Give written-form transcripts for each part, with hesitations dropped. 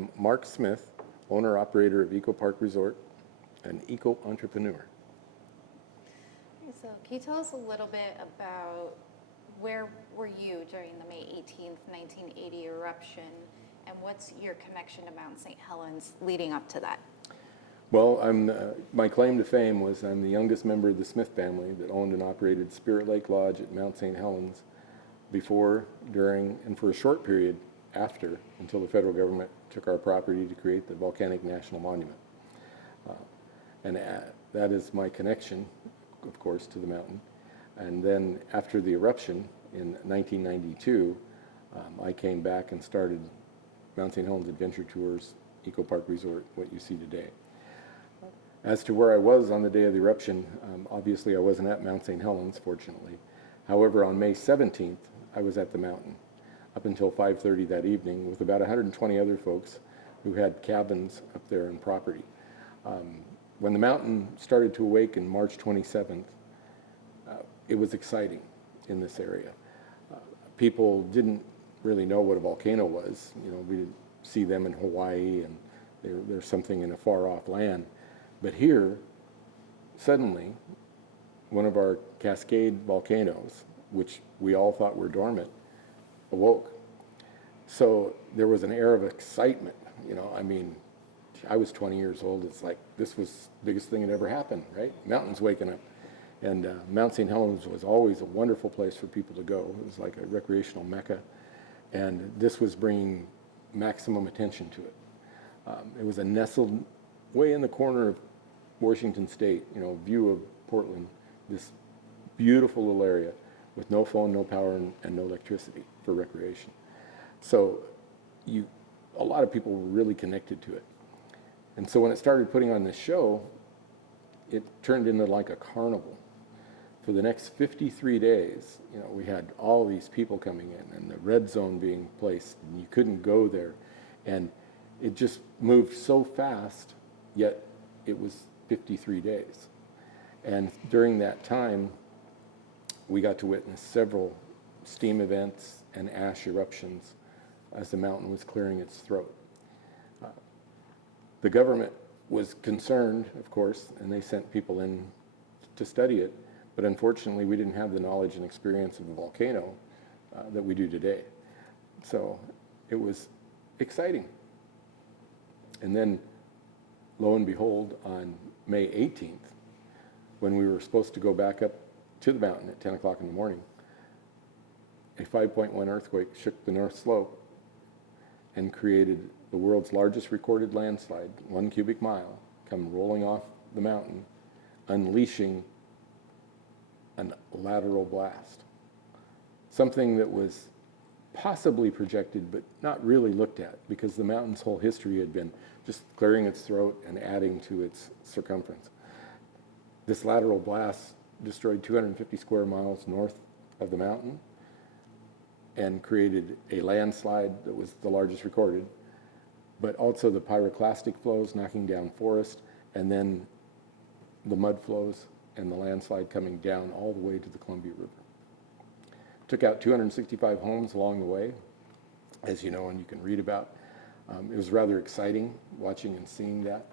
I'm Mark Smith, owner-operator of Eco Park Resort, an eco-entrepreneur. So can you tell us a little bit about where were you during the May 18th, 1980 eruption, and what's your connection to Mount St. Helens leading up to that? Well, my claim to fame was I'm the youngest member of the Smith family that owned and operated Spirit Lake Lodge at Mount St. Helens before, during, and for a short period after, until the federal government took our property to create the Volcanic National Monument. That is my connection, of course, to the mountain. And then after the eruption in 1992, I came back and started Mount St. Helens Adventure Tours, Eco Park Resort, what you see today. As to where I was on the day of the eruption, obviously I wasn't at Mount St. Helens, fortunately. However, on May 17th, I was at the mountain up until 5:30 that evening with about 120 other folks who had cabins up there on property. When the mountain started to awaken March 27th, it was exciting in this area. People didn't really know what a volcano was. You know, we didn't see them in Hawaii and there's something in a far off land. But here, suddenly, one of our Cascade volcanoes, which we all thought were dormant, awoke. So there was an air of excitement. You know, I mean, I was 20 years old. It's like this was the biggest thing that ever happened, right? Mountains waking up. And Mount St. Helens was always a wonderful place for people to go. It was like a recreational mecca. And this was bringing maximum attention to it. It was a nestled way in the corner of Washington State, you know, view of Portland, this beautiful little area with no phone, no power, and no electricity for recreation. So a lot of people were really connected to it. And so when it started putting on this show, it turned into like a carnival. For the next 53 days, you know, we had all these people coming in and the red zone being placed, and you couldn't go there. And it just moved so fast, yet it was 53 days. And during that time, we got to witness several steam events and ash eruptions as the mountain was clearing its throat. The government was concerned, of course, and they sent people in to study it, but unfortunately we didn't have the knowledge and experience of the volcano that we do today. So it was exciting. And then, lo and behold, on May 18th, when we were supposed to go back up to the mountain at 10 o'clock in the morning, a 5.1 earthquake shook the north slope and created the world's largest recorded landslide, 1 cubic mile, come rolling off the mountain, unleashing a lateral blast. Something that was possibly projected but not really looked at, because the mountain's whole history had been just clearing its throat and adding to its circumference. This lateral blast destroyed 250 square miles north of the mountain and created a landslide that was the largest recorded, but also the pyroclastic flows knocking down forest, and then the mudflows and the landslide coming down all the way to the Columbia River. Took out 265 homes along the way, as you know and you can read about. It was rather exciting watching and seeing that.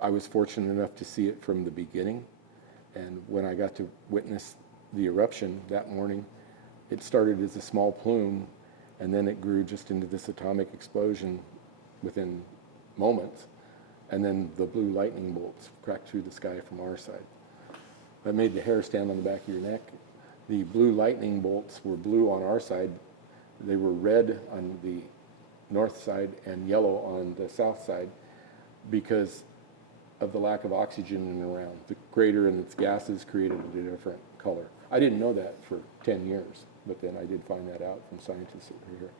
I was fortunate enough to see it from the beginning, and when I got to witness the eruption that morning, it started as a small plume, and then it grew just into this atomic explosion within moments, and then the blue lightning bolts cracked through the sky from our side. That made the hair stand on the back of your neck. The blue lightning bolts were blue on our side. They were red on the north side and yellow on the south side because of the lack of oxygen in and around. The crater and its gases created a different color. I didn't know that for 10 years, but then I did find that out from scientists that were here.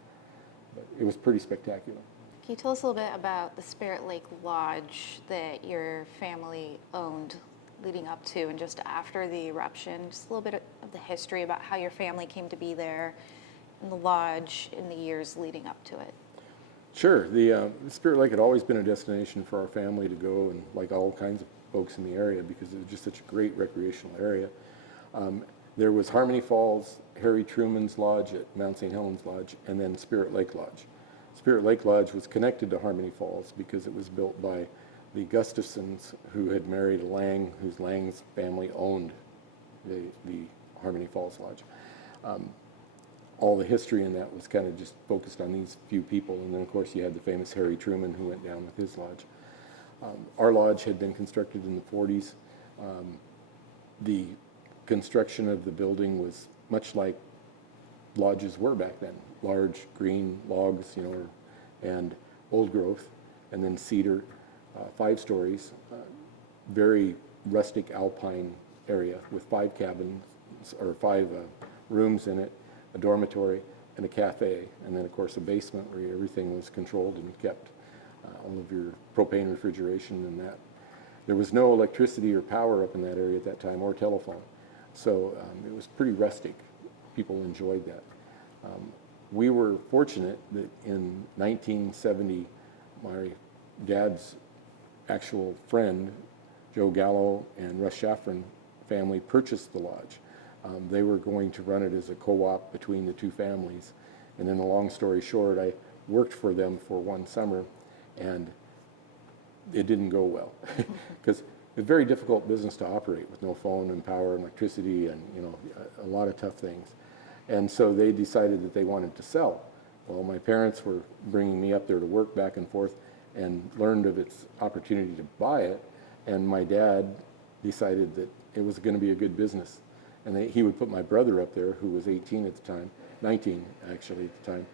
But it was pretty spectacular. Can you tell us a little bit about the Spirit Lake Lodge that your family owned leading up to and just after the eruption? Just a little bit of the history about how your family came to be there in the lodge in the years leading up to it. Sure. The Spirit Lake had always been a destination for our family to go, and like all kinds of folks in the area, because it was just such a great recreational area. There was Harmony Falls, Harry Truman's Lodge at Mount St. Helens Lodge, and then Spirit Lake Lodge. Spirit Lake Lodge was connected to Harmony Falls because it was built by the Gustafsons, who had married a Lang, whose Lang's family owned the Harmony Falls Lodge. All the history in that was kind of just focused on these few people, and then of course you had the famous Harry Truman who went down with his lodge. Our lodge had been constructed in the 40s. The construction of the building was much like lodges were back then. Large green logs, you know, and old growth, and then cedar, 5 stories, very rustic alpine area with 5 cabins, or 5 rooms in it, a dormitory, and a cafe, and then of course a basement where everything was controlled and kept, all of your propane refrigeration and that. There was no electricity or power up in that area at that time, or telephone, so it was pretty rustic. People enjoyed that. We were fortunate that in 1970, my dad's actual friend, Joe Gallo and Russ Shaffron family, purchased the lodge. They were going to run it as a co-op between the two families. And then, a long story short, I worked for them for one summer, and it didn't go well because it's a very difficult business to operate with no phone and power and electricity and, you know, a lot of tough things. And so they decided that they wanted to sell. Well, my parents were bringing me up there to work back and forth and learned of its opportunity to buy it. And my dad decided that it was going to be a good business. And he would put my brother up there, who was 18 at the time, 19 actually at the time,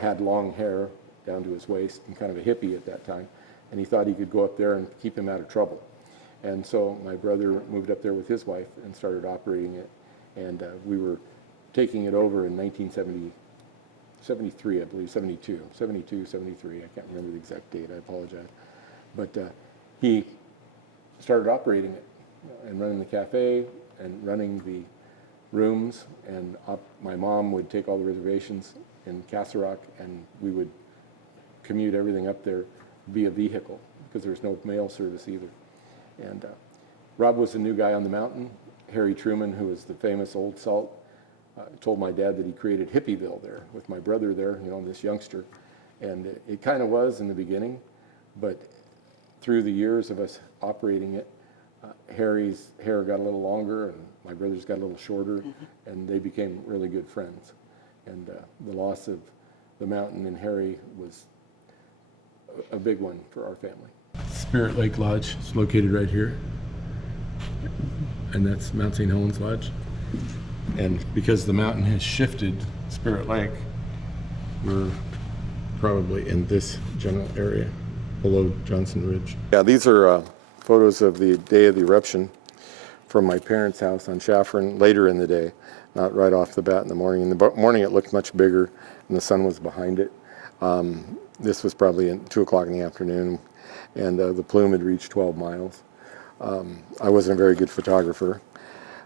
had long hair down to his waist and kind of a hippie at that time. And he thought he could go up there and keep him out of trouble. And so my brother moved up there with his wife and started operating it. And we were taking it over in 1973, I believe, 72, 73. I can't remember the exact date, I apologize. But he started operating it and running the cafe and running the rooms. And my mom would take all the reservations in Castle Rock, and we would commute everything up there via vehicle because there was no mail service either. And Rob was a new guy on the mountain. Harry Truman, who was the famous Old Salt, told my dad that he created Hippieville there with my brother there, you know, this youngster. And it kind of was in the beginning, but through the years of us operating it, Harry's hair got a little longer and my brother's got a little shorter, and they became really good friends. And the loss of the mountain and Harry was a big one for our family. Spirit Lake Lodge is located right here, and that's Mount St. Helens Lodge. And because the mountain has shifted, Spirit Lake, we're probably in this general area below Johnson Ridge. Yeah, these are photos of the day of the eruption from my parents' house on Shaffron later in the day, not right off the bat in the morning. In the morning it looked much bigger and the sun was behind it. This was probably at 2 o'clock in the afternoon, and the plume had reached 12 miles. I wasn't a very good photographer.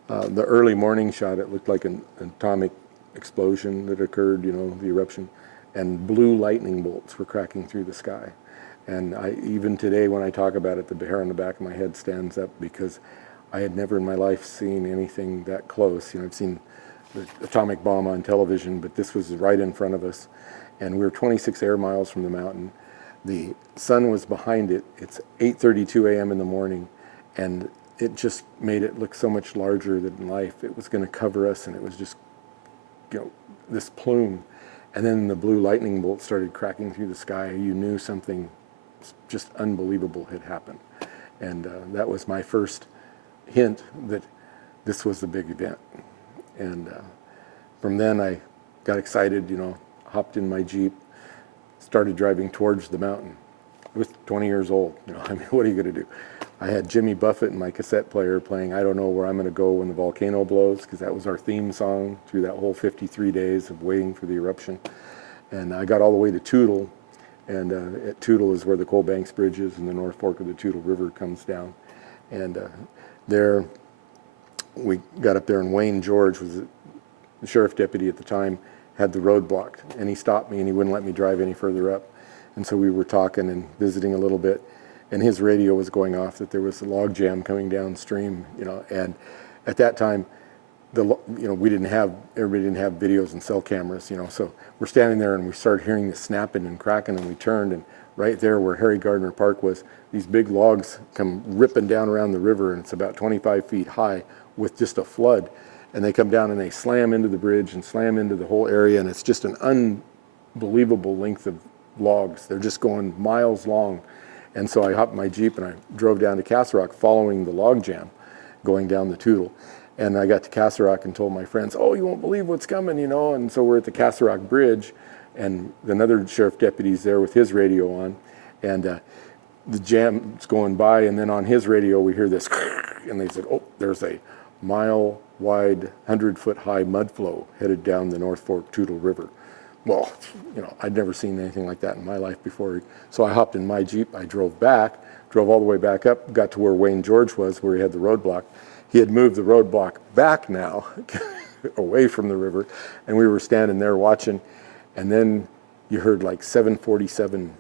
The early morning shot, it looked like an atomic explosion that occurred, you know, the eruption, and blue lightning bolts were cracking through the sky. And even today when I talk about it, the hair on the back of my head stands up because I had never in my life seen anything that close. You know, I've seen the atomic bomb on television, but this was right in front of us. And we were 26 air miles from the mountain. The sun was behind it. It's 8:32 a.m. in the morning, and it just made it look so much larger than life. It was going to cover us, and it was just, you know, this plume. And then the blue lightning bolt started cracking through the sky. You knew something just unbelievable had happened. And that was my first hint that this was the big event. And from then I got excited, you know, hopped in my Jeep, started driving towards the mountain. I was 20 years old, you know, I mean, what are you going to do? I had Jimmy Buffett in my cassette player playing I Don't Know Where I'm Going to Go When the Volcano Blows, because that was our theme song through that whole 53 days of waiting for the eruption. And I got all the way to Toutle, and at Toutle is where the Coal Banks Bridge is, and the North Fork of the Toutle River comes down. And there, we got up there, and Wayne George was the sheriff deputy at the time, had the road blocked, and he stopped me and he wouldn't let me drive any further up. And so we were talking and visiting a little bit, and his radio was going off that there was a log jam coming downstream, you know. And at that time, everybody didn't have videos and cell cameras, so we're standing there and we started hearing the snapping and cracking, and we turned, and right there where Harry Gardner Park was, these big logs come ripping down around the river, and it's about 25 feet high with just a flood, and they come down and they slam into the bridge and slam into the whole area, and it's just an unbelievable length of logs. They're just going miles long. And so I hopped in my Jeep and I drove down to Castle Rock following the log jam going down the Toutle. And I got to Castle Rock and told my friends, oh, you won't believe what's coming, And so we're at the Castle Rock Bridge, and another sheriff deputy's there with his radio on, and the jam's going by, and then on his radio we hear this, and they said, oh, there's a mile-wide, 100-foot-high mudflow headed down the North Fork Toutle River. Well, I'd never seen anything like that in my life before. So I hopped in my Jeep, I drove all the way back up, got to where Wayne George was, where he had the roadblock. He had moved the roadblock back now, away from the river, and we were standing there watching, and then you heard like 747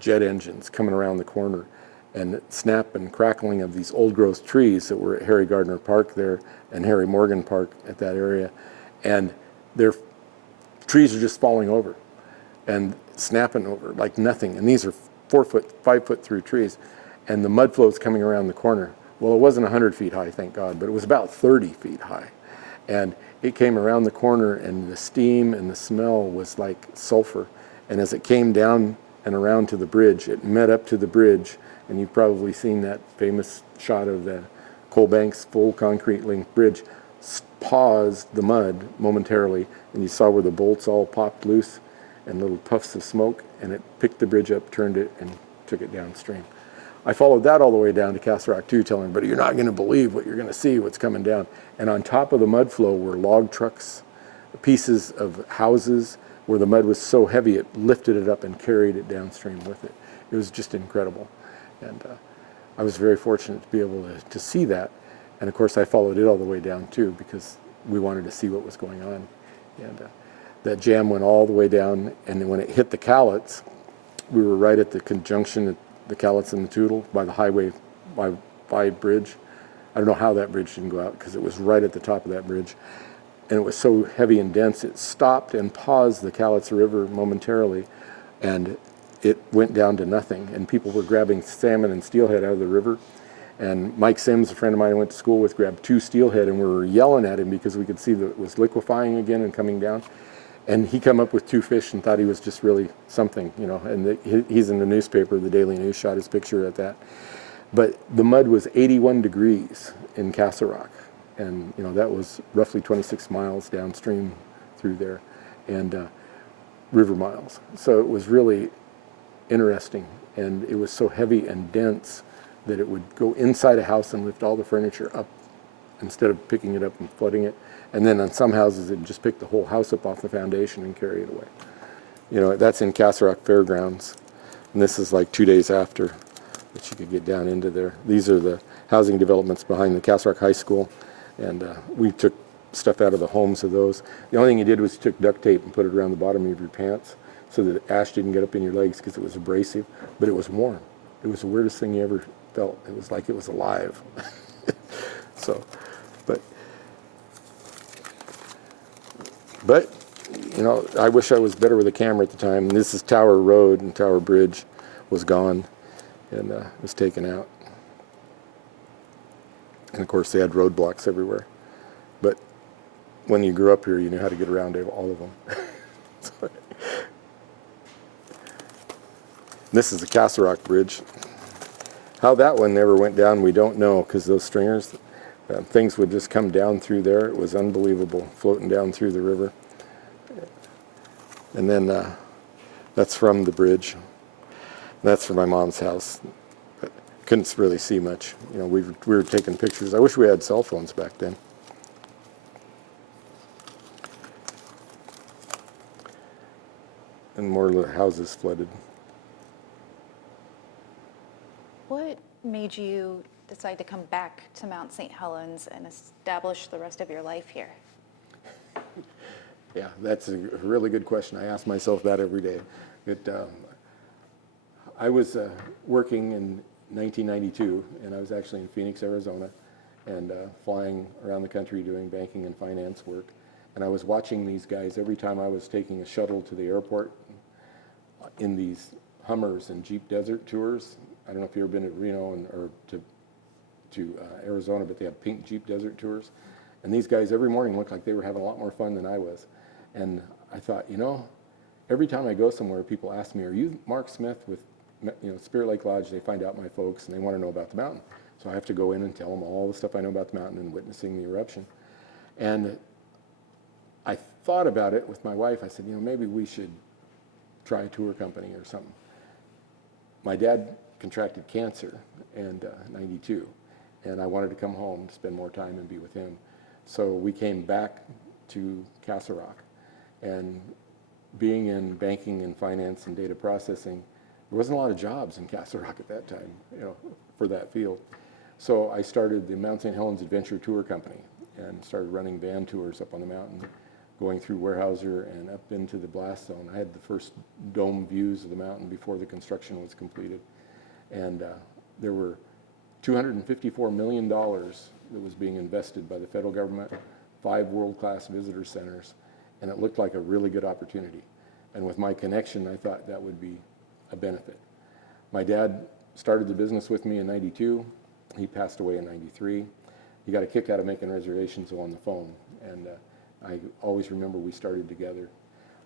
jet engines coming around the corner, and snap and crackling of these old-growth trees that were at Harry Gardner Park there and Harry Morgan Park at that area, and their trees are just falling over and snapping over like nothing, and these are 4 foot, 5 foot through trees, and the mud flows coming around the corner. Well, it wasn't 100 feet high, thank God, but it was about 30 feet high. And it came around the corner, and the steam and the smell was like sulfur. And as it came down and around to the bridge, it met up to the bridge, and you've probably seen that famous shot of the Coal Banks full concrete linked bridge, paused the mud momentarily, and you saw where the bolts all popped loose and little puffs of smoke, and it picked the bridge up, turned it, and took it downstream. I followed that all the way down to Castle Rock too, telling everybody, you're not going to believe what you're going to see, what's coming down. And on top of the mud flow were log trucks, pieces of houses where the mud was so heavy it lifted it up and carried it downstream with it. It was just incredible. And I was very fortunate to be able to see that. And of course I followed it all the way down too, because we wanted to see what was going on. And that jam went all the way down, and when it hit the Cowlitz, we were right at the conjunction at the Cowlitz and the Toutle by the Highway 5 bridge. I don't know how that bridge didn't go out, because it was right at the top of that bridge. And it was so heavy and dense, it stopped and paused the Cowlitz River momentarily, and it went down to nothing. And people were grabbing salmon and steelhead out of the river. And Mike Sims, a friend of mine I went to school with, grabbed 2 steelhead, and we were yelling at him because we could see that it was liquefying again and coming down. And he come up with 2 fish and thought he was just really something, and he's in the newspaper, the Daily News shot his picture at that. But the mud was 81 degrees in Castle Rock, and that was roughly 26 miles downstream through there, and river miles. So it was really interesting, and it was so heavy and dense that it would go inside a house and lift all the furniture up instead of picking it up and flooding it. And then on some houses, it just picked the whole house up off the foundation and carry it away. That's in Castle Rock Fairgrounds. And this is like 2 days after that you could get down into there. These are the housing developments behind the Castle Rock High School. And we took stuff out of the homes of those. The only thing you did was you took duct tape and put it around the bottom of your pants so that ash didn't get up in your legs, because it was abrasive, but it was warm. It was the weirdest thing you ever felt. It was like it was alive. But I wish I was better with a camera at the time. And this is Tower Road, and Tower Bridge was gone and was taken out. And of course they had roadblocks everywhere. But when you grew up here, you knew how to get around all of them. This is the Castle Rock Bridge. How that one never went down, we don't know, because those stringers, things would just come down through there. It was unbelievable, floating down through the river. And then that's from the bridge. That's from my mom's house. But couldn't really see much. We were taking pictures. I wish we had cell phones back then. And more of the houses flooded. What made you decide to come back to Mount St. Helens and establish the rest of your life here? Yeah, that's a really good question. I ask myself that every day. I was working in 1992, and I was actually in Phoenix, Arizona, and flying around the country doing banking and finance work. And I was watching these guys every time I was taking a shuttle to the airport in these Hummers and Jeep Desert tours. I don't know if you've ever been to Reno or to Arizona, but they have pink Jeep Desert tours. And these guys every morning looked like they were having a lot more fun than I was. And I thought, every time I go somewhere, people ask me, are you Mark Smith with Spirit Lake Lodge? They find out my folks and they want to know about the mountain. So I have to go in and tell them all the stuff I know about the mountain and witnessing the eruption. And I thought about it with my wife. I said, maybe we should try a tour company or something. My dad contracted cancer in '92, and I wanted to come home to spend more time and be with him. So we came back to Castle Rock, and being in banking and finance and data processing, there wasn't a lot of jobs in Castle Rock at that time, for that field. So I started the Mount St. Helens Adventure Tour Company and started running van tours up on the mountain, going through Weyerhaeuser and up into the blast zone. I had the first dome views of the mountain before the construction was completed. And there were $254 million that was being invested by the federal government, 5 world-class visitor centers, and it looked like a really good opportunity. And with my connection, I thought that would be a benefit. My dad started the business with me in '92. He passed away in '93. He got a kick out of making reservations on the phone, and I always remember we started together.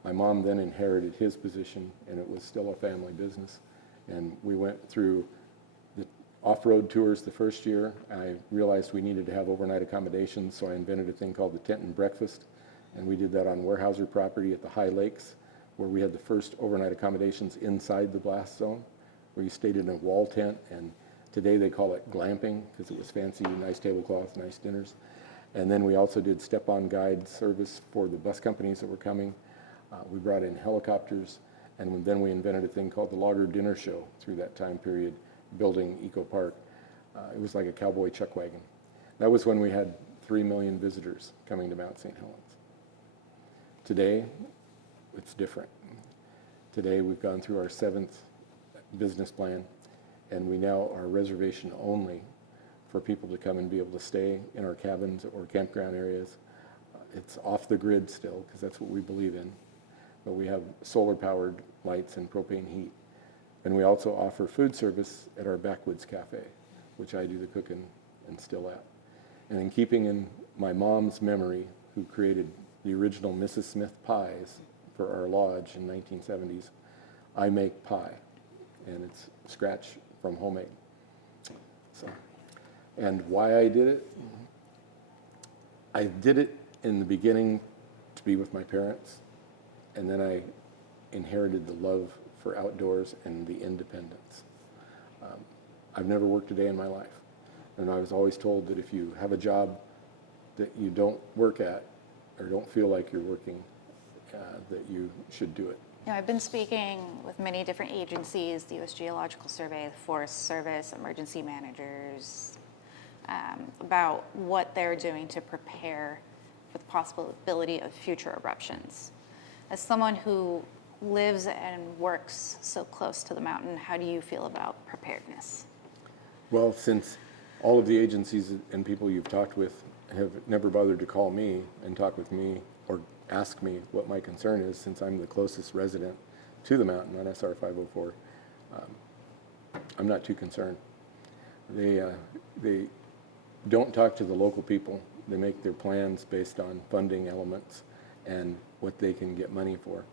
My mom then inherited his position, and it was still a family business. And we went through the off-road tours the first year. I realized we needed to have overnight accommodations, so I invented a thing called the tent and breakfast. And we did that on Weyerhaeuser property at the High Lakes, where we had the first overnight accommodations inside the blast zone, where you stayed in a wall tent. And today they call it glamping because it was fancy, nice tablecloths, nice dinners. And then we also did step-on guide service for the bus companies that were coming. We brought in helicopters, and then we invented a thing called the Logger Dinner Show through that time period, building Eco Park. It was like a cowboy chuck wagon. That was when we had 3 million visitors coming to Mount St. Helens. Today, it's different. Today, we've gone through our 7th business plan, and we now are reservation only for people to come and be able to stay in our cabins or campground areas. It's off the grid still, because that's what we believe in. But we have solar-powered lights and propane heat. And we also offer food service at our Backwoods Cafe, which I do the cooking and still at. And in keeping in my mom's memory, who created the original Mrs. Smith pies for our lodge in 1970s, I make pie, and it's scratch from homemade. So, and why I did it in the beginning to be with my parents, and then I inherited the love for outdoors and the independence. I've never worked a day in my life, and I was always told that if you have a job that you don't work at or don't feel like you're working, that you should do it. I've been speaking with many different agencies, the U.S. Geological Survey, the Forest Service, emergency managers, about what they're doing to prepare for the possibility of future eruptions. As someone who lives and works so close to the mountain, how do you feel about preparedness? Well, since all of the agencies and people you've talked with have never bothered to call me and talk with me or ask me what my concern is, since I'm the closest resident to the mountain on SR 504, I'm not too concerned. They don't talk to the local people. They make their plans based on funding elements and what they can get money for.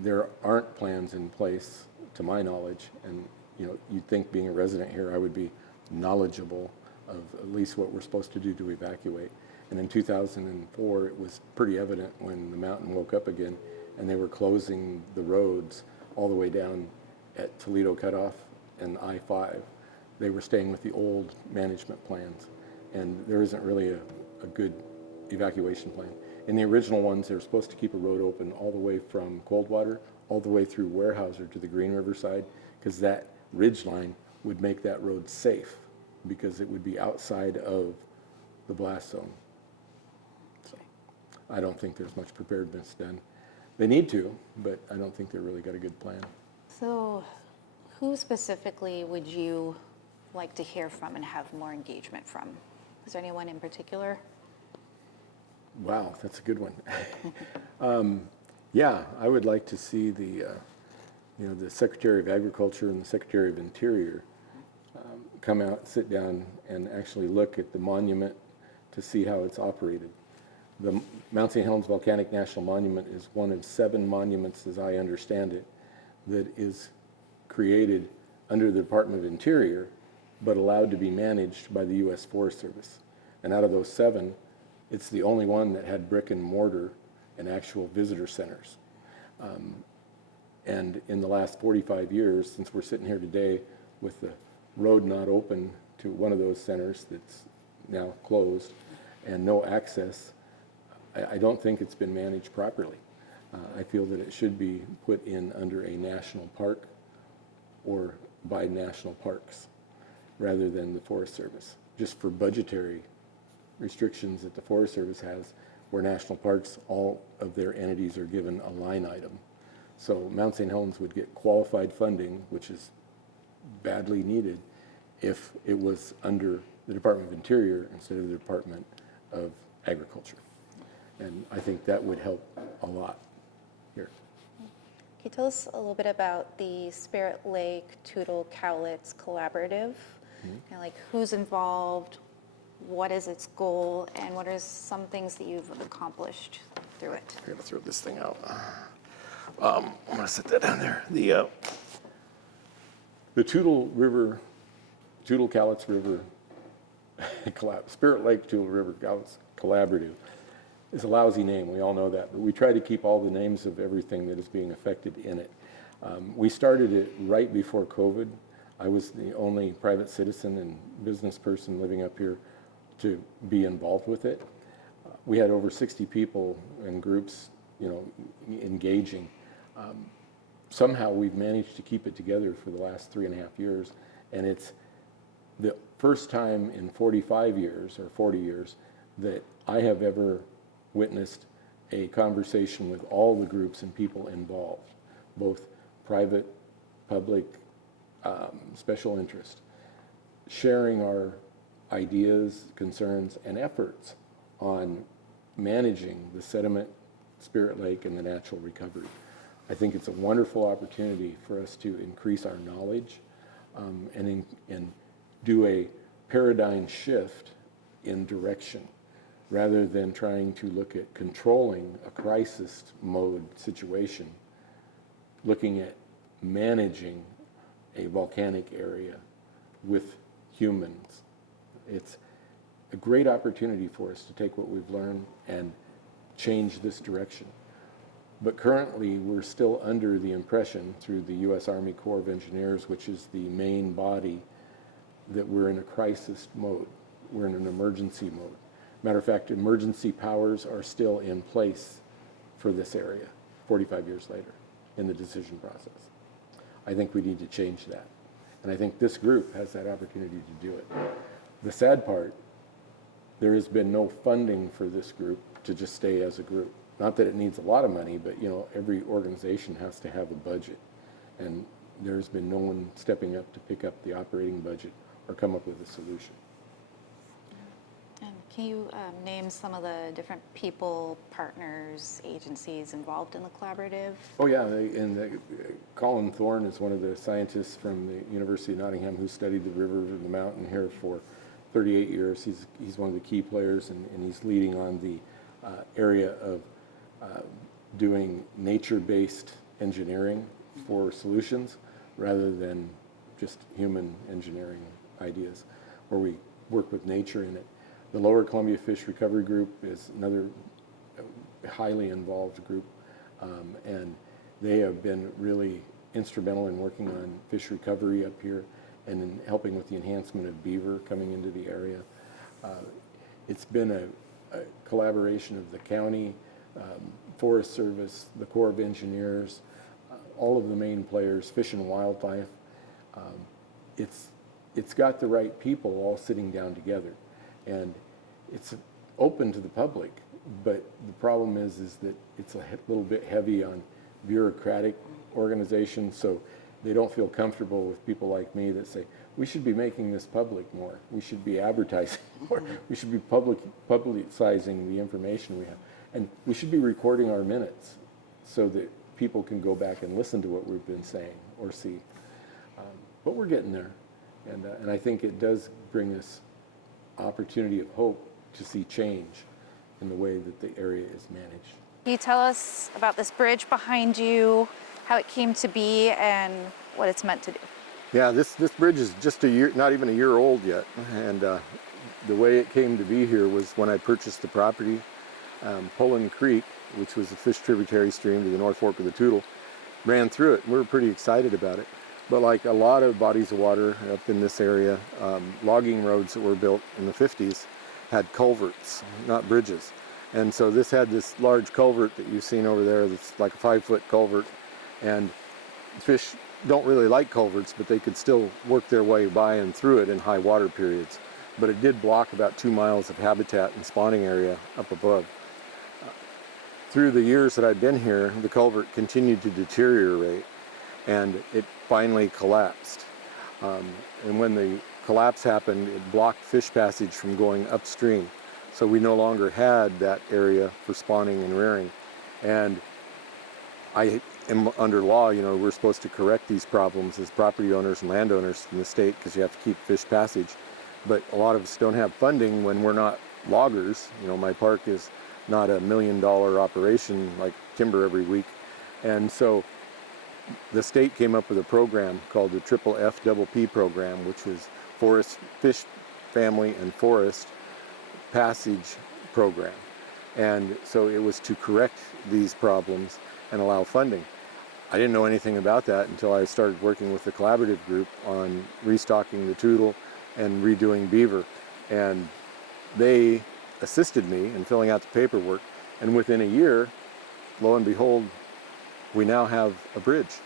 There aren't plans in place, to my knowledge, and you'd think being a resident here, I would be knowledgeable of at least what we're supposed to do to evacuate. And in 2004, it was pretty evident when the mountain woke up again, and they were closing the roads all the way down at Toledo Cutoff and I-5. They were staying with the old management plans, and there isn't really a good evacuation plan. In the original ones, they were supposed to keep a road open all the way from Coldwater, all the way through Weyerhaeuser to the Green River side, because that ridge line would make that road safe, because it would be outside of the blast zone. So I don't think there's much preparedness done. They need to, but I don't think they really got a good plan. So who specifically would you like to hear from and have more engagement from? Is there anyone in particular? Wow, that's a good one. Yeah, I would like to see the Secretary of Agriculture and the Secretary of Interior come out, sit down, and actually look at the monument to see how it's operated. The Mount St. Helens Volcanic National Monument is one of 7 monuments, as I understand it, that is created under the Department of Interior, but allowed to be managed by the U.S. Forest Service. And out of those 7, it's the only one that had brick and mortar and actual visitor centers. And in the last 45 years, since we're sitting here today with the road not open to one of those centers that's now closed and no access, I don't think it's been managed properly. I feel that it should be put in under a national park or by national parks rather than the Forest Service, just for budgetary restrictions that the Forest Service has, where national parks, all of their entities are given a line item. So Mount St. Helens would get qualified funding, which is badly needed, if it was under the Department of Interior instead of the Department of Agriculture. And I think that would help a lot here. Can you tell us a little bit about the Spirit Lake Toutle Cowlitz Collaborative? Kind of like who's involved, what is its goal, and what are some things that you've accomplished through it? I'm gonna throw this thing out. I'm gonna set that down there. The Toutle River, Toutle Cowlitz River, Spirit Lake Toutle River Cowlitz Collaborative is a lousy name. We all know that, but we try to keep all the names of everything that is being affected in it. We started it right before COVID. I was the only private citizen and business person living up here to be involved with it. We had over 60 people and groups, engaging. Somehow we've managed to keep it together for the last 3.5 years, and it's the first time in 45 years or 40 years that I have ever witnessed a conversation with all the groups and people involved, both private, public, special interest, sharing our ideas, concerns, and efforts on managing the sediment, Spirit Lake, and the natural recovery. I think it's a wonderful opportunity for us to increase our knowledge and do a paradigm shift in direction, rather than trying to look at controlling a crisis mode situation, looking at managing a volcanic area with humans. It's a great opportunity for us to take what we've learned and change this direction. But currently, we're still under the impression through the U.S. Army Corps of Engineers, which is the main body, that we're in a crisis mode. We're in an emergency mode. Matter of fact, emergency powers are still in place for this area 45 years later in the decision process. I think we need to change that. And I think this group has that opportunity to do it. The sad part, there has been no funding for this group to just stay as a group. Not that it needs a lot of money, but every organization has to have a budget. And there's been no one stepping up to pick up the operating budget or come up with a solution. And can you name some of the different people, partners, agencies involved in the collaborative? Oh yeah, Colin Thorne is one of the scientists from the University of Nottingham who studied the river and the mountain here for 38 years. He's one of the key players, and he's leading on the area of doing nature-based engineering for solutions rather than just human engineering ideas, where we work with nature in it. The Lower Columbia Fish Recovery Group is another highly involved group, and they have been really instrumental in working on fish recovery up here and in helping with the enhancement of beaver coming into the area. It's been a collaboration of the county, Forest Service, the Corps of Engineers, all of the main players, Fish and Wildlife. It's got the right people all sitting down together, and it's open to the public, but the problem is that it's a little bit heavy on bureaucratic organizations, so they don't feel comfortable with people like me that say, we should be making this public more. We should be advertising more. We should be publicizing the information we have. And we should be recording our minutes so that people can go back and listen to what we've been saying or see. But we're getting there. And I think it does bring us opportunity of hope to see change in the way that the area is managed. Can you tell us about this bridge behind you, how it came to be, and what it's meant to do? Yeah, this bridge is just a year, not even a year old yet. And the way it came to be here was when I purchased the property. Poland Creek, which was a fish tributary stream to the North Fork of the Toutle, ran through it. We were pretty excited about it. But like a lot of bodies of water up in this area, logging roads that were built in the 50s had culverts, not bridges. And so this had this large culvert that you've seen over there that's like a 5-foot culvert. And fish don't really like culverts, but they could still work their way by and through it in high water periods. But it did block about 2 miles of habitat and spawning area up above. Through the years that I've been here, the culvert continued to deteriorate, and it finally collapsed. And when the collapse happened, it blocked fish passage from going upstream. So we no longer had that area for spawning and rearing. And I am under law, you know, we're supposed to correct these problems as property owners and landowners in the state because you have to keep fish passage. But a lot of us don't have funding when we're not loggers. You know, my park is not $1 million operation like timber every week. And so the state came up with a program called the Triple F Double P program, which is Forest Fish Family and Forest Passage Program. And so it was to correct these problems and allow funding. I didn't know anything about that until I started working with the collaborative group on restocking the Toutle and redoing beaver. And they assisted me in filling out the paperwork. And within a year, lo and behold, we now have a bridge.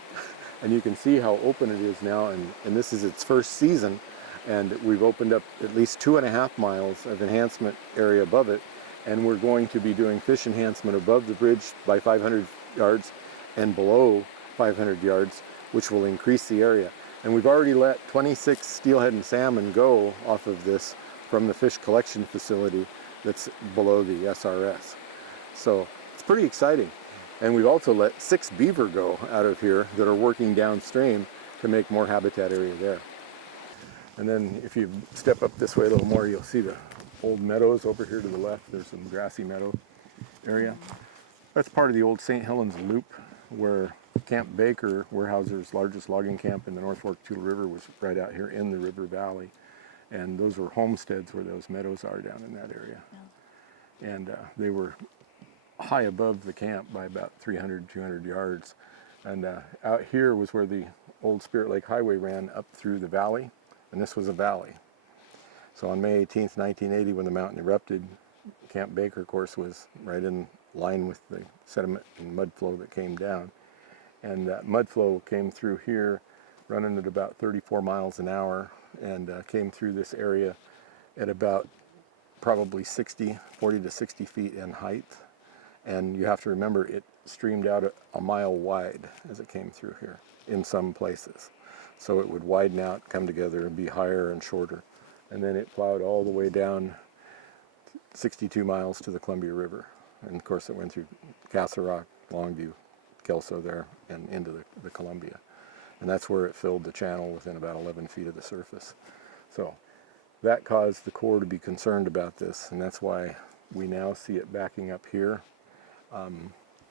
And you can see how open it is now. And this is its first season. And we've opened up at least 2.5 miles of enhancement area above it. And we're going to be doing fish enhancement above the bridge by 500 yards and below 500 yards, which will increase the area. And we've already let 26 steelhead and salmon go off of this from the fish collection facility that's below the SRS. So it's pretty exciting. And we've also let 6 beaver go out of here that are working downstream to make more habitat area there. And then if you step up this way a little more, you'll see the old meadows over here to the left. There's some grassy meadow area. That's part of the old St. Helens Loop, where Camp Baker, Weyerhaeuser's largest logging camp in the North Fork Toutle River, was right out here in the river valley. And those were homesteads where those meadows are down in that area. Yeah. And they were high above the camp by about 300, 200 yards. And out here was where the old Spirit Lake Highway ran up through the valley, and this was a valley. So on May 18th, 1980, when the mountain erupted, Camp Baker, of course, was right in line with the sediment and mud flow that came down. And that mud flow came through here, running at about 34 miles an hour, and came through this area at about probably 40 to 60 feet in height. And you have to remember, it streamed out a mile wide as it came through here in some places. So it would widen out, come together, and be higher and shorter. And then it plowed all the way down 62 miles to the Columbia River. And of course it went through Castle Rock, Longview, Kelso there, and into the Columbia. And that's where it filled the channel within about 11 feet of the surface. So that caused the Corps to be concerned about this, and that's why we now see it backing up here.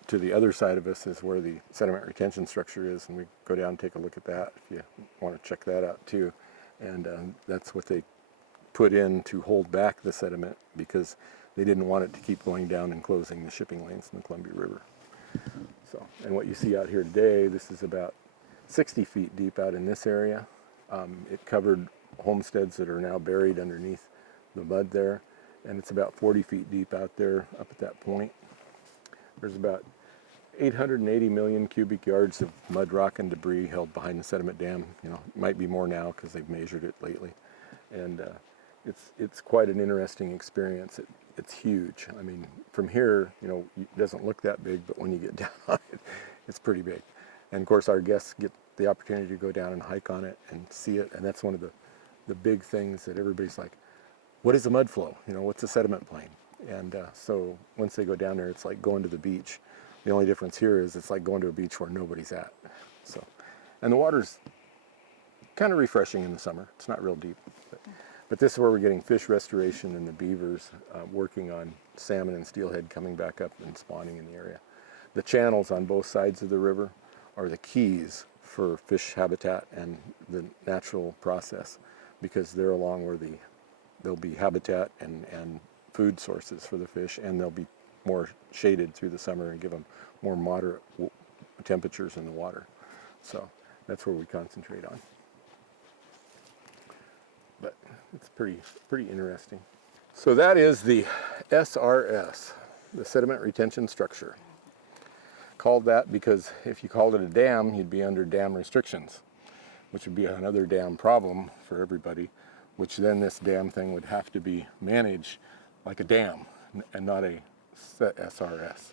To the other side of us is where the sediment retention structure is, and we go down and take a look at that if you want to check that out too. And that's what they put in to hold back the sediment, because they didn't want it to keep going down and closing the shipping lanes in the Columbia River. So, and what you see out here today, this is about 60 feet deep out in this area. It covered homesteads that are now buried underneath the mud there, and it's about 40 feet deep out there up at that point. There's about 880 million cubic yards of mud, rock, and debris held behind the sediment dam. You know, it might be more now because they've measured it lately. And it's quite an interesting experience. It's huge. I mean, from here, you know, it doesn't look that big, but when you get down on it, it's pretty big. And of course, our guests get the opportunity to go down and hike on it and see it. And that's one of the big things that everybody's like, what is a mud flow? You know, what's a sediment plain? And so once they go down there, it's like going to the beach. The only difference here is it's like going to a beach where nobody's at. So, and the water's kind of refreshing in the summer. It's not real deep. But this is where we're getting fish restoration and the beavers working on salmon and steelhead coming back up and spawning in the area. The channels on both sides of the river are the keys for fish habitat and the natural process, because they're along where there'll be habitat and food sources for the fish, and they'll be more shaded through the summer and give them more moderate temperatures in the water. So that's where we concentrate on. But it's pretty interesting. So that is the SRS, the sediment retention structure. Called that because if you called it a dam, you'd be under dam restrictions, which would be another dam problem for everybody, which then this dam thing would have to be managed like a dam and not a SRS.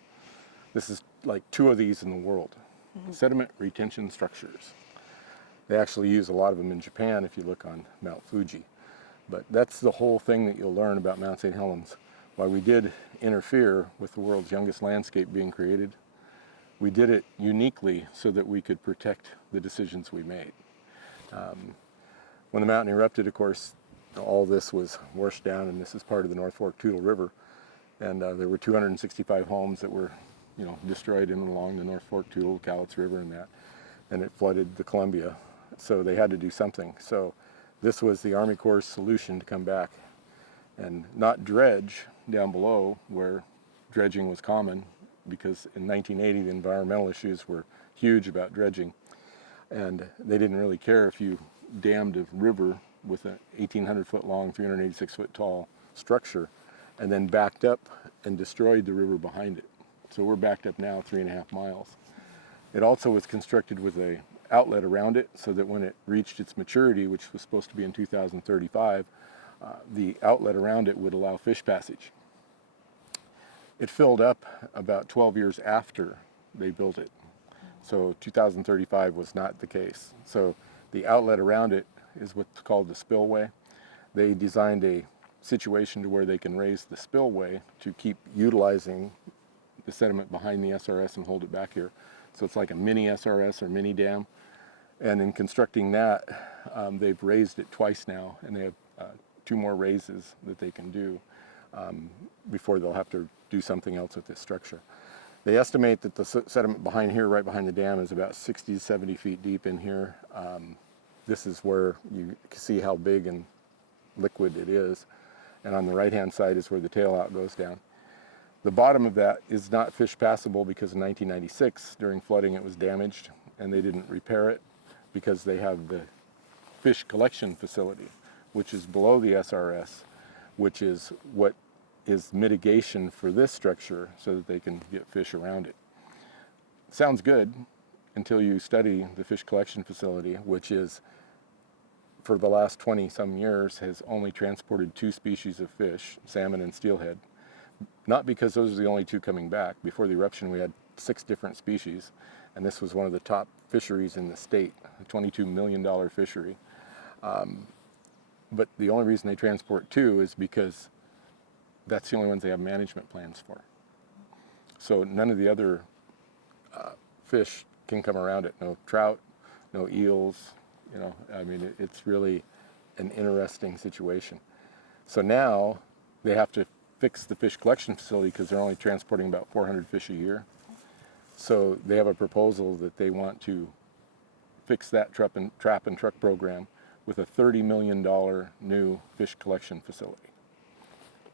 This is like 2 of these in the world, sediment retention structures. They actually use a lot of them in Japan if you look on Mount Fuji. But that's the whole thing that you'll learn about Mount St. Helens. Why we did interfere with the world's youngest landscape being created, we did it uniquely so that we could protect the decisions we made. When the mountain erupted, of course, all this was washed down, and this is part of the North Fork Toutle River. And there were 265 homes that were, destroyed in and along the North Fork Toutle, Cowlitz River and that. And it flooded the Columbia. So they had to do something. So this was the Army Corps' solution to come back and not dredge down below where dredging was common, because in 1980 the environmental issues were huge about dredging, and they didn't really care if you dammed a river with an 1,800 foot long, 386 foot tall structure and then backed up and destroyed the river behind it. So we're backed up now 3.5 miles. It also was constructed with a outlet around it so that when it reached its maturity, which was supposed to be in 2035, the outlet around it would allow fish passage. It filled up about 12 years after they built it. So 2035 was not the case. So the outlet around it is what's called the spillway. They designed a situation to where they can raise the spillway to keep utilizing the sediment behind the SRS and hold it back here. So it's like a mini SRS or mini dam. And in constructing that, they've raised it twice now, and they have 2 more raises that they can do before they'll have to do something else with this structure. They estimate that the sediment behind here, right behind the dam, is about 60 to 70 feet deep in here. This is where you see how big and liquid it is. And on the right-hand side is where the tail out goes down. The bottom of that is not fish passable because in 1996, during flooding, it was damaged, and they didn't repair it because they have the fish collection facility, which is below the SRS, which is what is mitigation for this structure so that they can get fish around it. Sounds good until you study the fish collection facility, which is, for the last 20-some years, has only transported 2 species of fish, salmon and steelhead. Not because those are the only 2 coming back. Before the eruption, we had 6 different species, and this was one of the top fisheries in the state, a $22 million fishery. But the only reason they transport 2 is because that's the only ones they have management plans for. So none of the other fish can come around it. No trout, no eels. It's really an interesting situation. So now they have to fix the fish collection facility because they're only transporting about 400 fish a year. So they have a proposal that they want to fix that trap and truck program with a $30 million new fish collection facility,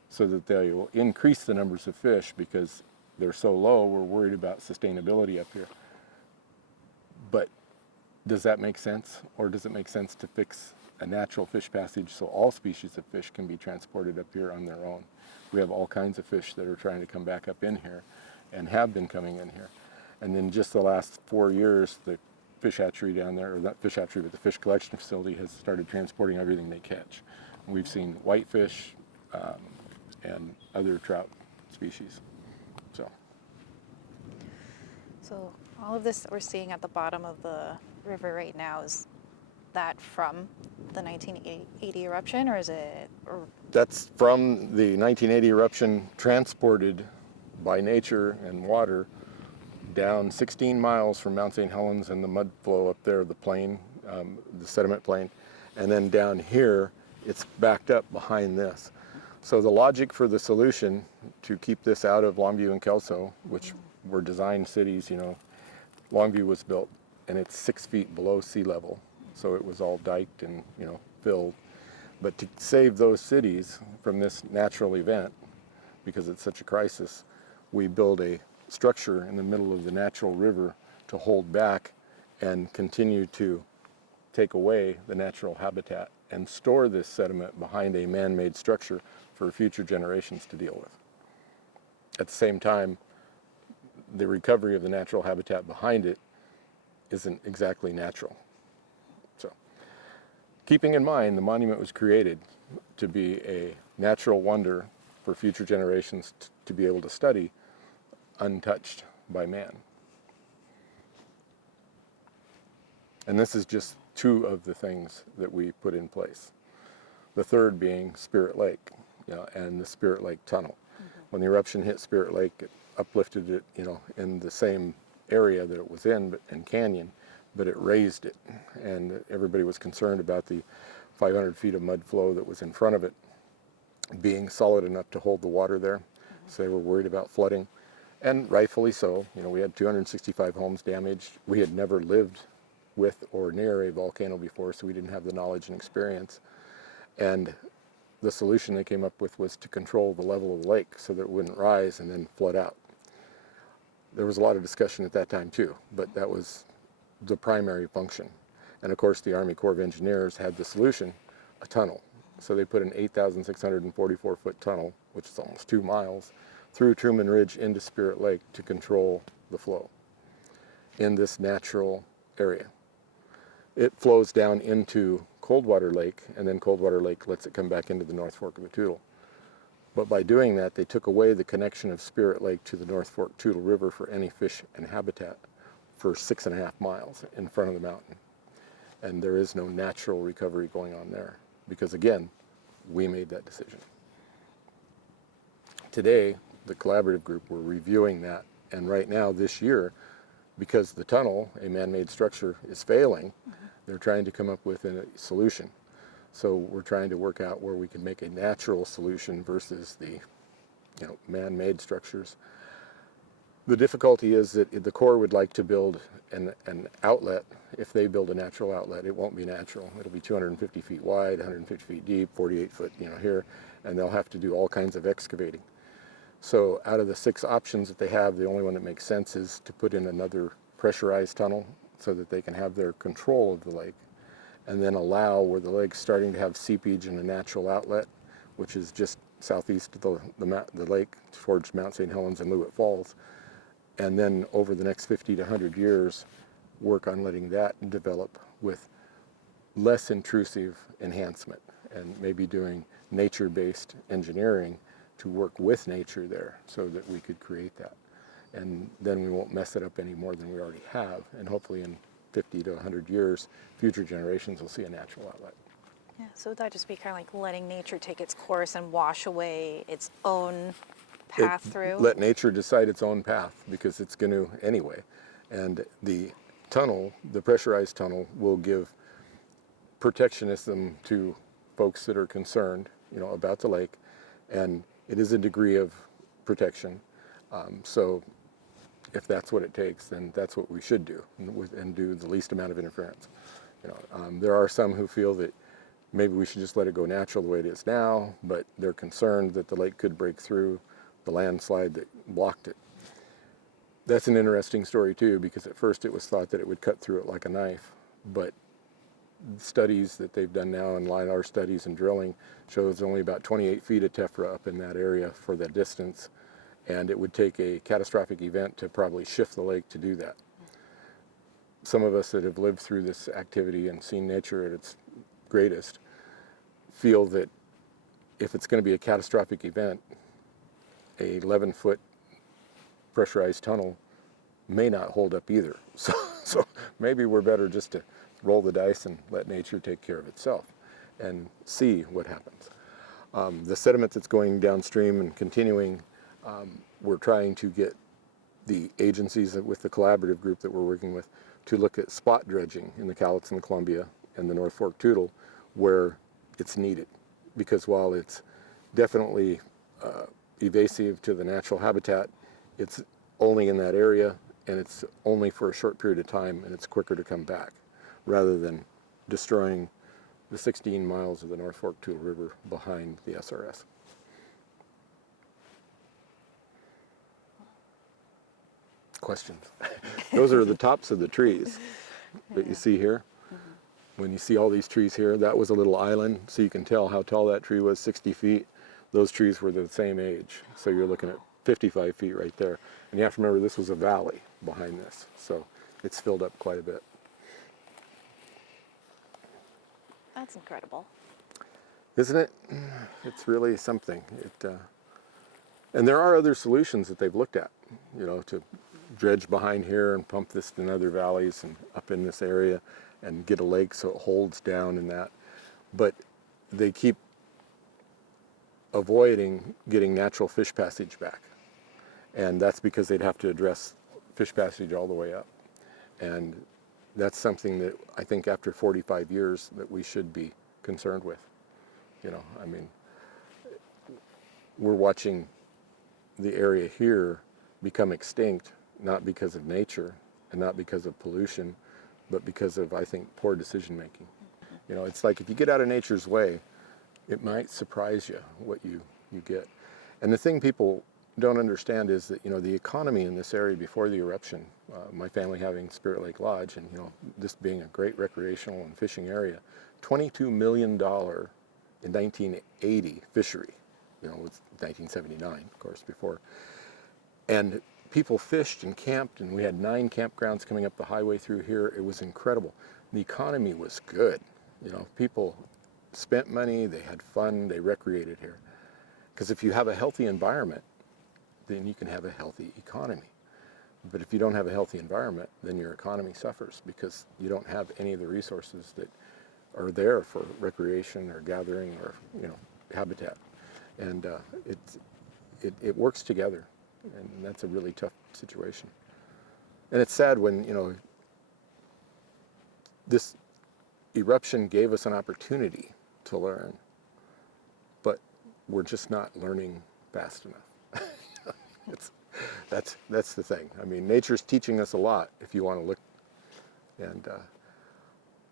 so that they will increase the numbers of fish because they're so low. We're worried about sustainability up here. But does that make sense? Or does it make sense to fix a natural fish passage so all species of fish can be transported up here on their own? We have all kinds of fish that are trying to come back up in here and have been coming in here. And in just the last 4 years, the fish hatchery down there, or not fish hatchery, but the fish collection facility has started transporting everything they catch. And we've seen whitefish and other trout species. So all of this that we're seeing at the bottom of the River right now, is that from the 1980 eruption, or is it? Or That's from the 1980 eruption, transported by nature and water down 16 miles from Mount St. Helens and the mud flow up there, the plain, the sediment plain, and then down here, it's backed up behind this. So the logic for the solution to keep this out of Longview and Kelso, which were designed cities, you know, Longview was built and it's 6 feet below sea level. So it was all diked and, you know, filled. But to save those cities from this natural event, because it's such a crisis, we build a structure in the middle of the natural river to hold back and continue to take away the natural habitat and store this sediment behind a man-made structure for future generations to deal with. At the same time, the recovery of the natural habitat behind it isn't exactly natural. So, keeping in mind the monument was created to be a natural wonder for future generations to be able to study, untouched by man. And this is just two of the things that we put in place. The third being Spirit Lake, you know, and the Spirit Lake Tunnel. When the eruption hit Spirit Lake, it uplifted it, you know, in the same area that it was in, canyon, but it raised it. And everybody was concerned about the 500 feet of mud flow that was in front of it being solid enough to hold the water there. So they were worried about flooding, and rightfully so. You know, we had 265 homes damaged. We had never lived with or near a volcano before, so we didn't have the knowledge and experience. And the solution they came up with was to control the level of the lake so that it wouldn't rise and then flood out. There was a lot of discussion at that time too, but that was the primary function. And of course the Army Corps of Engineers had the solution, a tunnel. So they put an 8,644 foot tunnel, which is almost 2 miles, through Truman Ridge into Spirit Lake to control the flow in this natural area. It flows down into Coldwater Lake, and then Coldwater Lake lets it come back into the North Fork of the Toutle. But by doing that, they took away the connection of Spirit Lake to the North Fork Toutle River for any fish and habitat for 6.5 miles in front of the mountain. And there is no natural recovery going on there because, again, we made that decision. Today, the collaborative group, we're reviewing that, and right now, this year, because the tunnel, a man-made structure, is failing, they're trying to come up with a solution. So we're trying to work out where we can make a natural solution versus the, you know, man-made structures. The difficulty is that the Corps would like to build an outlet. If they build a natural outlet, it won't be natural. It'll be 250 feet wide, 150 feet deep, 48 foot, you know, here, and they'll have to do all kinds of excavating. So out of the 6 options that they have, the only one that makes sense is to put in another pressurized tunnel so that they can have their control of the lake, and then allow where the lake's starting to have seepage and a natural outlet, which is just southeast of the lake towards Mount St. Helens and Lewitt Falls, and then over the next 50 to 100 years, work on letting that develop with less intrusive enhancement and maybe doing nature-based engineering to work with nature there so that we could create that. And then we won't mess it up any more than we already have. And hopefully in 50 to 100 years, future generations will see a natural outlet. Yeah, so would that just be kind of like letting nature take its course and wash away its own path through? Let nature decide its own path because it's going to anyway. And the tunnel, the pressurized tunnel, will give protectionism to folks that are concerned, you know, about the lake. And it is a degree of protection. So if that's what it takes, then that's what we should do and do the least amount of interference. You know, there are some who feel that maybe we should just let it go natural the way it is now, but they're concerned that the lake could break through the landslide that blocked it. That's an interesting story too, because at first it was thought that it would cut through it like a knife, but studies that they've done now in LiDAR studies and drilling shows only about 28 feet of tephra up in that area for that distance, and it would take a catastrophic event to probably shift the lake to do that. Some of us that have lived through this activity and seen nature at its greatest feel that if it's going to be a catastrophic event, a 11-foot pressurized tunnel may not hold up either. So maybe we're better just to roll the dice and let nature take care of itself and see what happens. The sediment that's going downstream and continuing, we're trying to get the agencies with the collaborative group that we're working with to look at spot dredging in the Cowlitz and the Columbia and the North Fork Toutle where it's needed. Because while it's definitely evasive to the natural habitat, it's only in that area and it's only for a short period of time and it's quicker to come back rather than destroying the 16 miles of the North Fork Toutle River behind the SRS. Questions? Those are the tops of the trees that you see here. When you see all these trees here, that was a little island, so you can tell how tall that tree was, 60 feet. Those trees were the same age, so you're looking at 55 feet right there. And you have to remember this was a valley behind this, so it's filled up quite a bit. That's incredible. Isn't it? It's really something. And there are other solutions that they've looked at, to dredge behind here and pump this in other valleys and up in this area and get a lake so it holds down in that. But they keep avoiding getting natural fish passage back. And that's because they'd have to address fish passage all the way up. And that's something that I think after 45 years that we should be concerned with. We're watching the area here become extinct, not because of nature and not because of pollution, but because of, I think, poor decision making. It's like if you get out of nature's way, it might surprise you what you get. And the thing people don't understand is that, the economy in this area before the eruption, my family having Spirit Lake Lodge and, this being a great recreational and fishing area, $22 million in 1980 fishery, it was 1979, of course, before. And people fished and camped, and we had 9 campgrounds coming up the highway through here. It was incredible. The economy was good. People spent money, they had fun, they recreated here. Because if you have a healthy environment, then you can have a healthy economy. But if you don't have a healthy environment, then your economy suffers because you don't have any of the resources that are there for recreation or gathering or, habitat. And it works together. And that's a really tough situation. And it's sad when, this eruption gave us an opportunity to learn, but we're just not learning fast enough. That's the thing. Nature's teaching us a lot if you want to look.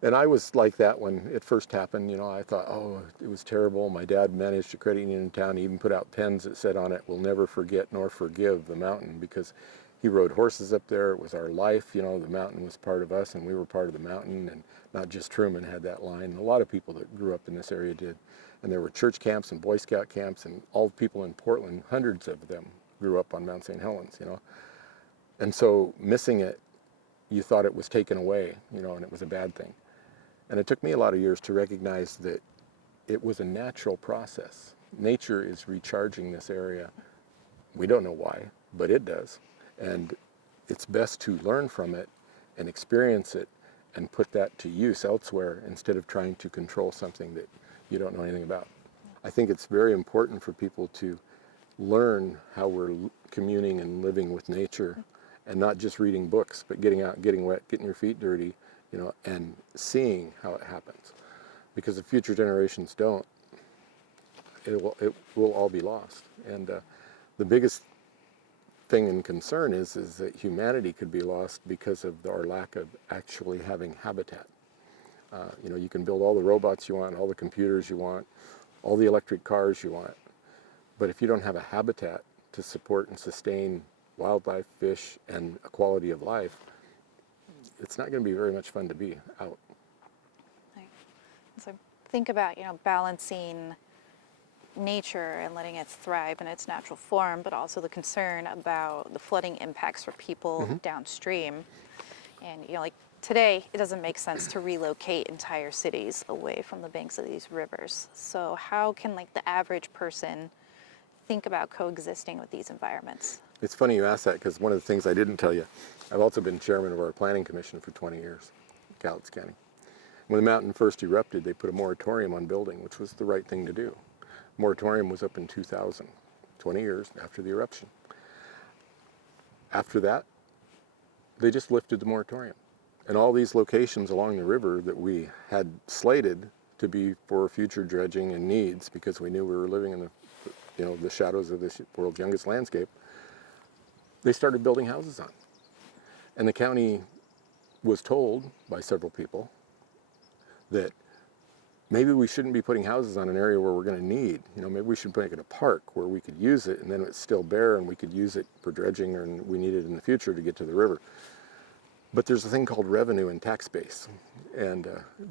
And I was like that when it first happened. I thought, oh, it was terrible. My dad managed a credit union in town. He even put out pens that said on it, "We'll never forget nor forgive the mountain," because he rode horses up there. It was our life. The mountain was part of us and we were part of the mountain. And not just Truman had that line. A lot of people that grew up in this area did. And there were church camps and Boy Scout camps, and all the people in Portland, hundreds of them grew up on Mount St. Helens, And so missing it, you thought it was taken away, and it was a bad thing. And it took me a lot of years to recognize that it was a natural process. Nature is recharging this area. We don't know why, but it does. And it's best to learn from it and experience it and put that to use elsewhere instead of trying to control something that you don't know anything about. I think it's very important for people to learn how we're communing and living with nature and not just reading books, but getting out, getting wet, getting your feet dirty, and seeing how it happens. Because if future generations don't, it will all be lost. And the biggest thing and concern is that humanity could be lost because of our lack of actually having habitat. You can build all the robots you want, all the computers you want, all the electric cars you want, but if you don't have a habitat to support and sustain wildlife, fish, and a quality of life, it's not going to be very much fun to be out. Right. So think about, balancing nature and letting it thrive in its natural form, but also the concern about the flooding impacts for people downstream. And, like today, it doesn't make sense to relocate entire cities away from the banks of these rivers. So how can the average person think about coexisting with these environments? It's funny you ask that because one of the things I didn't tell you I've also been chairman of our planning commission for 20 years, Cowlitz County. When the mountain first erupted, they put a moratorium on building, which was the right thing to do. Moratorium was up in 2000, 20 years after the eruption. After that, they just lifted the moratorium. And all these locations along the river that we had slated to be for future dredging and needs, because we knew we were living in the shadows of this world's youngest landscape, they started building houses on. And the county was told by several people that maybe we shouldn't be putting houses on an area where we're going to need. Maybe we should make it a park where we could use it, and then it's still bare and we could use it for dredging, or we need it in the future to get to the river. But there's a thing called revenue and tax base. And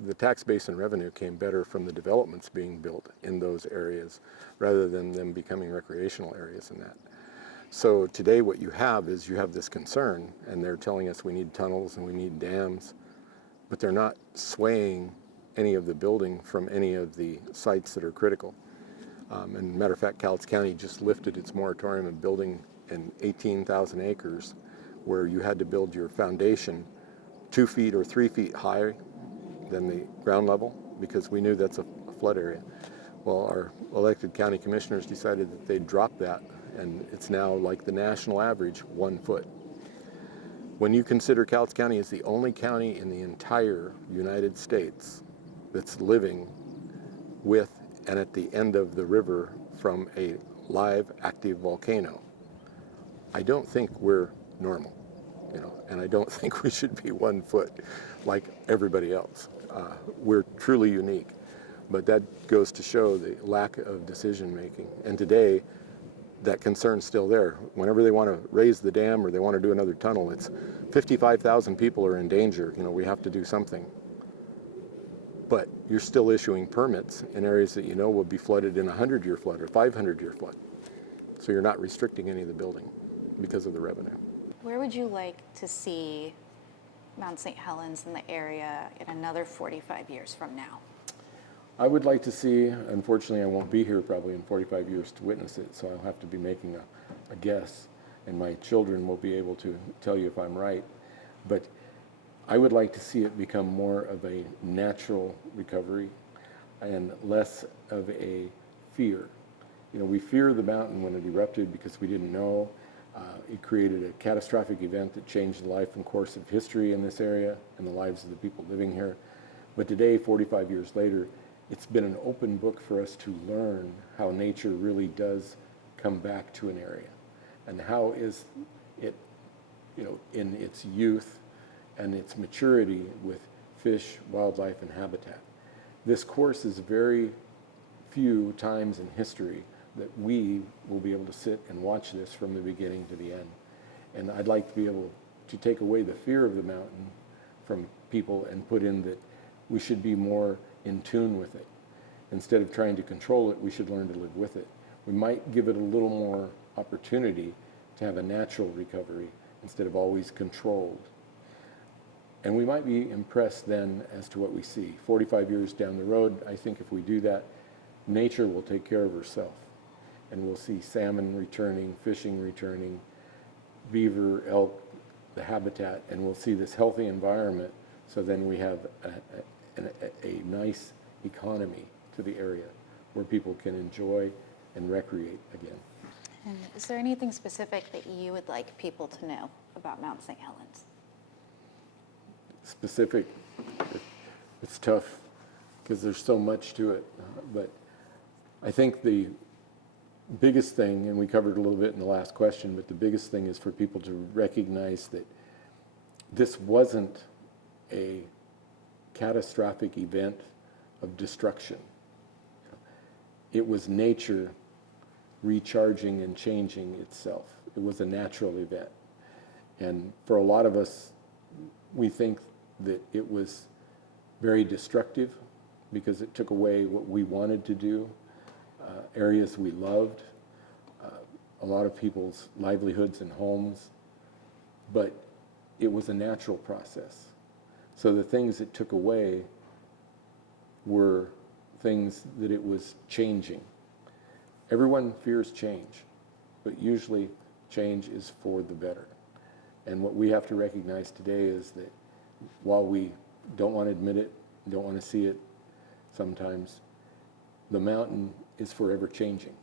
the tax base and revenue came better from the developments being built in those areas rather than them becoming recreational areas in that. So today what you have is you have this concern, and they're telling us we need tunnels and we need dams, but they're not swaying any of the building from any of the sites that are critical. And matter of fact, Cowlitz County just lifted its moratorium of building in 18,000 acres where you had to build your foundation 2 feet or 3 feet higher than the ground level, because we knew that's a flood area. Well, our elected county commissioners decided that they'd drop that, and it's now like the national average, 1 foot. When you consider Cowlitz County is the only county in the entire United States that's living with and at the end of the river from a live active volcano, I don't think we're normal, and I don't think we should be 1 foot like everybody else. We're truly unique, but that goes to show the lack of decision making. And today, that concern's still there. Whenever they want to raise the dam or they want to do another tunnel, it's 55,000 people are in danger. We have to do something. But you're still issuing permits in areas that will be flooded in a 100-year flood or 500-year flood. So you're not restricting any of the building because of the revenue. Where would you like to see Mount St. Helens in the area in another 45 years from now? I would like to see, unfortunately I won't be here probably in 45 years to witness it, so I'll have to be making a guess, and my children will be able to tell you if I'm right. But I would like to see it become more of a natural recovery and less of a fear. We fear the mountain when it erupted because we didn't know. It created a catastrophic event that changed the life and course of history in this area and the lives of the people living here. But today, 45 years later, it's been an open book for us to learn how nature really does come back to an area, and how is it, in its youth and its maturity with fish, wildlife, and habitat. This course is very few times in history that we will be able to sit and watch this from the beginning to the end. And I'd like to be able to take away the fear of the mountain from people and put in that we should be more in tune with it. Instead of trying to control it, we should learn to live with it. We might give it a little more opportunity to have a natural recovery instead of always controlled. And we might be impressed then as to what we see. 45 years down the road, I think if we do that, nature will take care of herself. And we'll see salmon returning, fishing returning, beaver, elk, the habitat, and we'll see this healthy environment. So then we have a nice economy to the area where people can enjoy and recreate again. And is there anything specific that you would like people to know about Mount St. Helens? Specific, it's tough because there's so much to it, but I think the biggest thing, and we covered a little bit in the last question, but the biggest thing is for people to recognize that this wasn't a catastrophic event of destruction. It was nature recharging and changing itself. It was a natural event. And for a lot of us, we think that it was very destructive because it took away what we wanted to do, areas we loved, a lot of people's livelihoods and homes, but it was a natural process. So the things it took away were things that it was changing. Everyone fears change, but usually change is for the better. And what we have to recognize today is that while we don't want to admit it, don't want to see it sometimes, the mountain is forever changing.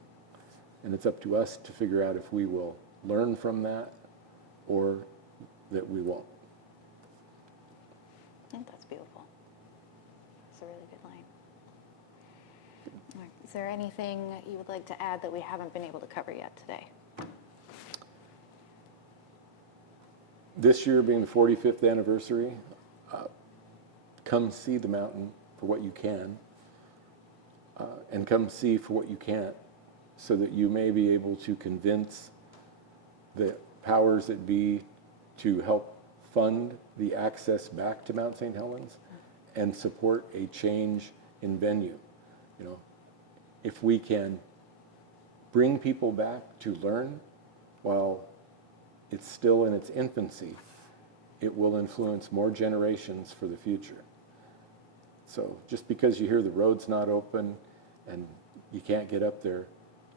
And it's up to us to figure out if we will learn from that or that we won't. I think that's beautiful. It's a really good line. All right. Is there anything you would like to add that we haven't been able to cover yet today? This year being the 45th anniversary, come see the mountain for what you can, and come see for what you can't, so that you may be able to convince the powers that be to help fund the access back to Mount St. Helens and support a change in venue. You know, if we can bring people back to learn while it's still in its infancy, it will influence more generations for the future. So just because you hear the road's not open and you can't get up there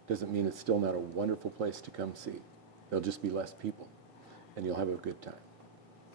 doesn't mean it's still not a wonderful place to come see. There'll just be less people and you'll have a good time.